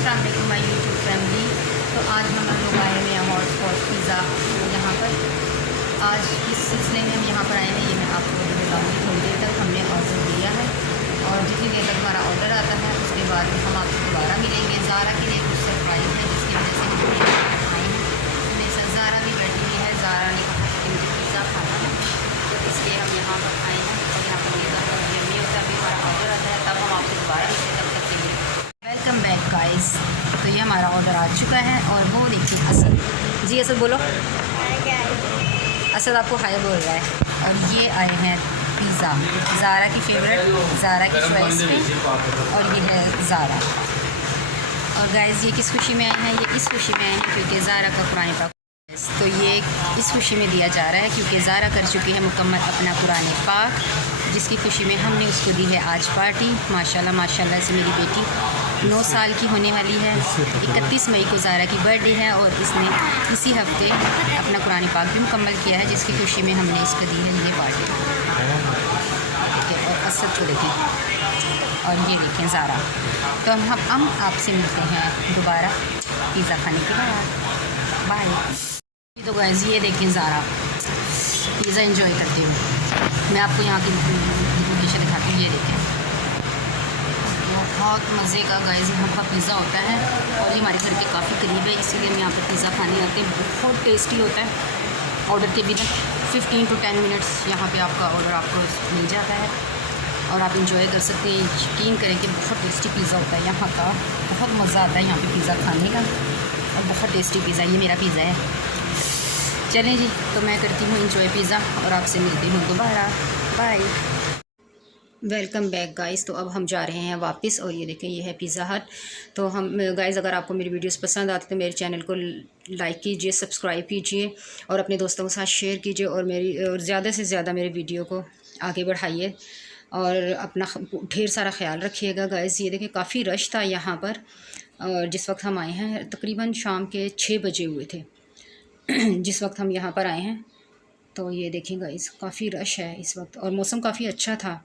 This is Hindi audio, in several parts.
अस्सलाम वालेकुम माय यूट्यूब फैमिली। तो आज हम लोग आए हुए हैं हॉट स्पॉट पिज़्ज़ा यहाँ पर। आज इस सिलसिले में हम यहाँ पर आए हैं, ये मैं आपको बताऊँगी। थोड़ी देर तक हमने ऑर्डर दिया है और जितनी देर तक हमारा ऑर्डर आता है उसके बाद हम आपसे दोबारा मिलेंगे। ज़ारा के लिए कुछ सरप्राइज़ है जिसकी वजह से हम आए हैं। मेरे साथ ज़ारा भी बैठी हुई है। ज़ारा ने कहा कि मुझे पिज़्ज़ा खाना है, तो इसलिए हम यहाँ पर आए हैं और यहाँ पर पिज़्ज़ा बहुत यम्मी होता है। अभी हमारा ऑर्डर आता है तब हम आपसे दोबारा मिलते तब तक के लिए वेलकम बैक गाइस। तो ये हमारा ऑर्डर आ चुका है और वो देखिए असद जी, असद बोलो। असद आपको हाय बोल रहा है। और ये आए हैं पिज़्ज़ा, ज़ारा की फेवरेट, ज़ारा की चॉइस पे। और ये है ज़ारा। और गाइस ये किस खुशी में आए हैं? ये इस खुशी में आए हैं क्योंकि ज़ारा का कुरान पाक, तो ये इस खुशी में दिया जा रहा है क्योंकि ज़ारा कर चुकी है मुकम्मल अपना कुरान पाक, जिसकी खुशी में हमने उसको दी है आज पार्टी। माशाल्लाह माशाल्लाह से मेरी बेटी 9 साल की होने वाली है। 31 मई को ज़ारा की बर्थडे है और इसने इसी हफ्ते अपना कुरान पाक भी मुकम्मल किया है, जिसकी खुशी में हमने इसको दी है ये पार्टी। ठीक है, और असद को देखें और ये देखें ज़ारा। तो हम आपसे मिलते हैं दोबारा पिज़्ज़ा खाने के बाद। बाय। तो गाइस ये देखें ज़ारा पिज़्ज़ा एंजॉय करते हुए। मैं आपको यहाँ की लोकेशन दिखाती हूँ। ये देखें बहुत मज़े का गाइस यहाँ का पिज़्ज़ा होता है और ये हमारे घर के काफ़ी करीब है, इसीलिए हम यहाँ पर पिज़्ज़ा खाने आते हैं। बहुत टेस्टी होता है। ऑर्डर के बिना 15 to 10 मिनट्स यहाँ पे आपका ऑर्डर आपको मिल जाता है और आप इंजॉय कर सकते हैं। यकीन करें कि बहुत टेस्टी पिज़्ज़ा होता है यहाँ का। बहुत मज़ा आता है यहाँ पे पिज़्ज़ा खाने का और बहुत टेस्टी पिज़्ज़ा। ये मेरा पिज़्ज़ा है। चलें जी, तो मैं करती हूँ इंजॉय पिज़्ज़ा और आपसे मिलती हूँ दोबारा। बाय। Welcome back guys. तो अब हम जा रहे हैं वापस और ये देखें ये है पिज़्ज़ा हट। तो हम गाइस, अगर आपको मेरी वीडियोस पसंद आती तो मेरे चैनल को लाइक कीजिए, सब्सक्राइब कीजिए और अपने दोस्तों के साथ शेयर कीजिए और ज़्यादा से ज़्यादा मेरे वीडियो को आगे बढ़ाइए और अपना ढेर सारा ख्याल रखिएगा गाइस। ये देखें काफ़ी रश था यहाँ पर और जिस वक्त हम आए हैं तकरीबन शाम के 6 बजे हुए थे जिस वक्त हम यहाँ पर आए हैं। तो ये देखें गाइस काफ़ी रश है इस वक्त और मौसम काफ़ी अच्छा था।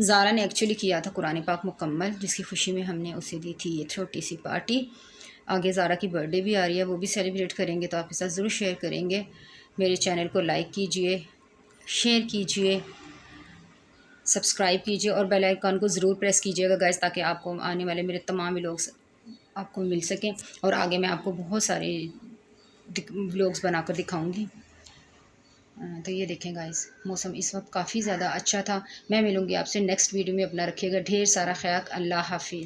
ज़ारा ने एक्चुअली किया था कुरान पाक मुकम्मल, जिसकी खुशी में हमने उसे दी थी ये छोटी सी पार्टी। आगे ज़ारा की बर्थडे भी आ रही है, वो भी सेलिब्रेट करेंगे तो आपके साथ ज़रूर शेयर करेंगे। मेरे चैनल को लाइक कीजिए, शेयर कीजिए, सब्सक्राइब कीजिए और बेल आइकन को ज़रूर प्रेस कीजिएगा गाइस, ताकि आपको आने वाले मेरे तमाम व्लॉग्स आपको मिल सकें। और आगे मैं आपको बहुत सारे व्लॉग्स बनाकर दिखाऊंगी। तो ये देखें गाइस मौसम इस वक्त काफ़ी ज़्यादा अच्छा था। मैं मिलूँगी आपसे नेक्स्ट वीडियो में। अपना रखिएगा ढेर सारा ख्याल। अल्लाह हाफिज़।